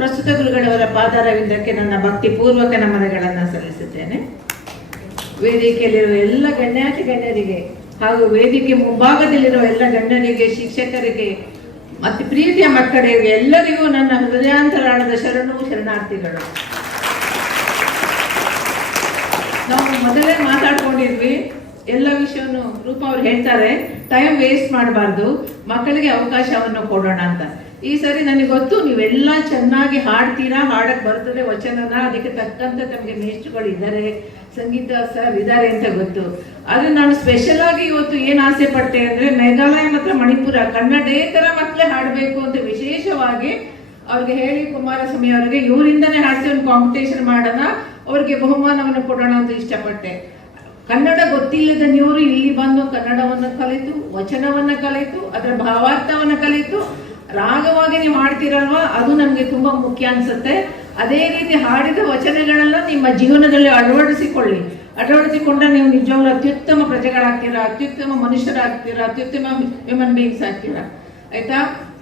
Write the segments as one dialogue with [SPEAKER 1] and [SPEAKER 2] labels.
[SPEAKER 1] ಪ್ರಸ್ತುತ ಗುರುಗಳವರ ಪಾದಾರವಿಂದಕ್ಕೆ ನನ್ನ ಭಕ್ತಿ ಪೂರ್ವಕ ನಮನಗಳನ್ನು ಸಲ್ಲಿಸುತ್ತೇನೆ. ವೇದಿಕೆಯಲ್ಲಿರುವ ಎಲ್ಲ ಗಣ್ಯಾತಿ ಗಣ್ಯರಿಗೆ ಹಾಗೂ ವೇದಿಕೆ ಮುಂಭಾಗದಲ್ಲಿರುವ ಎಲ್ಲ ಗಣ್ಯರಿಗೆ, ಶಿಕ್ಷಕರಿಗೆ ಮತ್ತು ಪ್ರೀತಿಯ ಮಕ್ಕಳಿಗೆ ಎಲ್ಲರಿಗೂ ನನ್ನ ಹೃದಯಾಂತರಾಳದ ಶರಣು ಶರಣಾರ್ಥಿಗಳು. ನಾವು ಮೊದಲೇ ಮಾತಾಡ್ಕೊಂಡಿದ್ವಿ, ಎಲ್ಲ ವಿಷಯವನ್ನು ರೂಪ ಅವ್ರು ಹೇಳ್ತಾರೆ ಟೈಮ್ ವೇಸ್ಟ್ ಮಾಡಬಾರ್ದು, ಮಕ್ಕಳಿಗೆ ಅವಕಾಶವನ್ನು ಕೊಡೋಣ ಅಂತ. ಈ ಸರಿ ನನಗೆ ಗೊತ್ತು, ನೀವೆಲ್ಲ ಚೆನ್ನಾಗಿ ಹಾಡ್ತೀರಾ ಹಾಡಕ್ಕೆ ಬರ್ತದೆ ವಚನನ, ಅದಕ್ಕೆ ತಕ್ಕಂತೆ ತಮಗೆ ಮೇಷ್ಟ್ರುಗಳು ಇದ್ದಾರೆ ಸಂಗೀತ ಸರ್ ಇದ್ದಾರೆ ಅಂತ ಗೊತ್ತು. ಆದರೆ ನಾನು ಸ್ಪೆಷಲ್ ಆಗಿ ಇವತ್ತು ಏನು ಆಸೆ ಪಟ್ಟೆ ಅಂದ್ರೆ ಮೇಘಾಲಯ ಮತ್ತು ಮಣಿಪುರ ಕನ್ನಡೇತರ ಮಕ್ಕಳೇ ಹಾಡಬೇಕು ಅಂತ ವಿಶೇಷವಾಗಿ ಅವ್ರಿಗೆ ಹೇಳಿ ಕುಮಾರಸ್ವಾಮಿ ಅವರಿಗೆ ಇವರಿಂದನೇ ಹಾಡಿಸಿ ಒಂದು ಕಾಂಪಿಟೇಷನ್ ಮಾಡೋಣ, ಅವ್ರಿಗೆ ಬಹುಮಾನವನ್ನು ಕೊಡೋಣ ಅಂತ ಇಷ್ಟಪಟ್ಟೆ. ಕನ್ನಡ ಗೊತ್ತಿಲ್ಲದ ನೀವು ಇಲ್ಲಿ ಬಂದು ಕನ್ನಡವನ್ನು ಕಲಿತು, ವಚನವನ್ನು ಕಲಿತು, ಅದರ ಭಾವಾರ್ಥವನ್ನು ಕಲಿತು ರಾಗವಾಗಿ ನೀವು ಹಾಡ್ತೀರಲ್ವಾ, ಅದು ನಮಗೆ ತುಂಬಾ ಮುಖ್ಯ ಅನ್ಸುತ್ತೆ. ಅದೇ ರೀತಿ ಹಾಡಿದ ವಚನಗಳೆಲ್ಲ ನಿಮ್ಮ ಜೀವನದಲ್ಲಿ ಅಳವಡಿಸಿಕೊಳ್ಳಿ. ಅಳವಡಿಸಿಕೊಂಡ ನೀವು ನಿಜವಾಗ್ಲೂ ಅತ್ಯುತ್ತಮ ಪ್ರಜೆಗಳಾಗ್ತೀರಾ, ಅತ್ಯುತ್ತಮ ಮನುಷ್ಯರಾಗ್ತೀರಾ, ಅತ್ಯುತ್ತಮ ಹ್ಯೂಮನ್ ಬೀಯಿಂಗ್ಸ್ ಆಗ್ತೀರಾ? ಆಯ್ತಾ?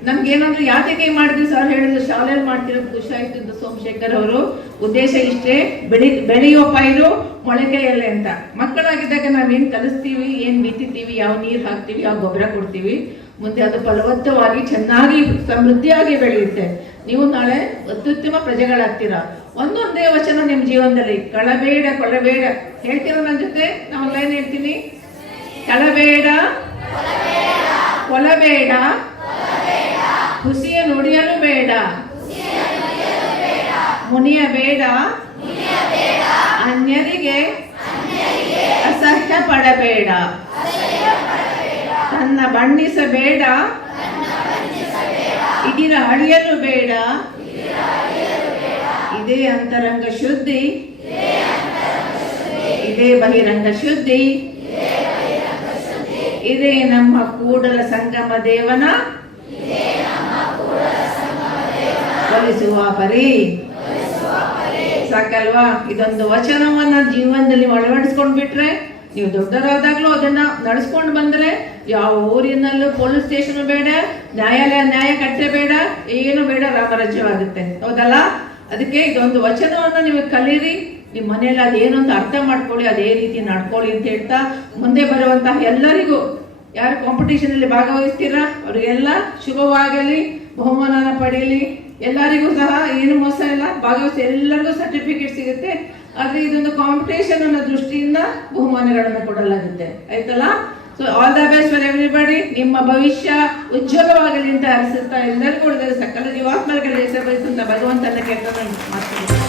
[SPEAKER 1] ನಮ್ಗೆ ಏನಾದ್ರು ಯಾತಕ್ಕೆ ಮಾಡಿದ್ರು ಸರ್ ಹೇಳಿದ್ರು ಶಾಲೆಯಲ್ಲಿ ಮಾಡ್ತಿರೋ ಖುಷಿ ಆಯ್ತು ಸೋಮಶೇಖರ್ ಅವರು. ಉದ್ದೇಶ ಇಷ್ಟೇ, ಬೆಳಿ, ಬೆಳೆಯೋ ಪೈರು ಮೊಳಕೆ ಎಲೆ ಅಂತ. ಮಕ್ಕಳಾಗಿದ್ದಾಗ ನಾವೇನ್ ಕಲಿಸ್ತೀವಿ, ಏನ್ ಬಿತ್ತಿತೀವಿ ಯಾವ ನೀರು ಹಾಕ್ತೀವಿ, ಯಾವ ಗೊಬ್ಬರ ಕೊಡ್ತೀವಿ, ಮುಂದೆ ಅದು ಫಲವತ್ತವಾಗಿ ಚೆನ್ನಾಗಿ ಸಮೃದ್ಧಿಯಾಗಿ ಬೆಳೆಯುತ್ತೆ. ನೀವು ನಾಳೆ ಅತ್ಯುತ್ತಮ ಪ್ರಜೆಗಳಾಗ್ತೀರಾ? ಒಂದೊಂದೇ ವಚನ ನಿಮ್ಮ ಜೀವನದಲ್ಲಿ, ಕಳಬೇಡ, ಕೊಳಬೇಡ. ಹೇಳ್ತೀರಾ ನನ್ನ ಜೊತೆ? ನಾವು ಲೈನ್ ಹೇಳ್ತೀನಿ. ಕಳಬೇಡ ಕೊಲಬೇಡ ಬೇಡ ಮುನಿಯಬೇಡ ಅನ್ಯರಿಗೆ ಅಸಹ್ಯ ಪಡಬೇಡ ತನ್ನ ಬಣ್ಣಿಸಬೇಡ. ಇದಿರ ಅಳಿಯಲು ಬೇಡ. ಇದೇ ಅಂತರಂಗ ಶುದ್ಧಿ. ಇದೇ ಬಹಿರಂಗ ಶುದ್ಧಿ. ಇದೇ ನಮ್ಮ ಕೂಡಲ ಸಂಗಮ ದೇವನ. ಒಲಿಸುವ ಪರಿ. ಸಾಕಲ್ವಾ? ಇದೊಂದು ವಚನವನ್ನ ಜೀವನದಲ್ಲಿ ಅಳವಡಿಸ್ಕೊಂಡ್ ಬಿಟ್ರೆ ನೀವು ದೊಡ್ಡದಾದಾಗ್ಲೂ ಅದನ್ನ ನಡೆಸ್ಕೊಂಡು ಬಂದ್ರೆ ಯಾವ ಊರಿನಲ್ಲೂ ಪೊಲೀಸ್ ಸ್ಟೇಷನ್ ಬೇಡ, ನ್ಯಾಯಾಲಯ ನ್ಯಾಯ ಕಟ್ಟೆ ಬೇಡ, ಏನು ಬೇಡ, ರಾಮರಾಜ್ಯವಾಗುತ್ತೆ. ಹೌದಲ್ಲ? ಅದಕ್ಕೆ ಇದೊಂದು ವಚನವನ್ನ ನೀವು ಕಲೀರಿ. ನಿಮ್ಮ ಮನೆಯಲ್ಲಿ ಅದೇನು ಅಂತ ಅರ್ಥ ಮಾಡ್ಕೊಳ್ಳಿ, ಅದೇ ರೀತಿ ನಡ್ಕೊಳ್ಳಿ ಅಂತ ಹೇಳ್ತಾ ಮುಂದೆ ಬರುವಂತಹ ಎಲ್ಲರಿಗೂ ಯಾರು ಕಾಂಪಿಟೇಷನ್ ಅಲ್ಲಿ ಭಾಗವಹಿಸ್ತೀರಾ? ಅವರಿಗೆಲ್ಲ ಶುಭವಾಗಲಿ, ಬಹುಮಾನನ ಪಡೆಯಲಿ ಎಲ್ಲರಿಗೂ ಸಹ ಏನು ಮೋಸ ಇಲ್ಲ. ಭಾಗವಹಿಸಿ ಎಲ್ಲರಿಗೂ ಸರ್ಟಿಫಿಕೇಟ್ ಸಿಗುತ್ತೆ. ಆದ್ರೆ ಇದೊಂದು ಕಾಂಪಿಟೇಷನ್ ಅನ್ನೋ ದೃಷ್ಟಿಯಿಂದ ಬಹುಮಾನಗಳನ್ನು ಕೊಡಲಾಗುತ್ತೆ. ಆಯ್ತಲ್ಲ? So all the best for everybody ನಿಮ್ಮ ಭವಿಷ್ಯ ಉಜ್ವಲವಾಗಲಿ ಅಂತ ಹರಿಸುತ್ತಾ ಎಲ್ಲರಿಗೂ ಸಕಲ ಜೀವಾತ್ಮಗಳಿಗೆ ಹೆಸರು ಬಯಸುತ್ತಾ ಭಗವಂತನ ಕೆಲಸ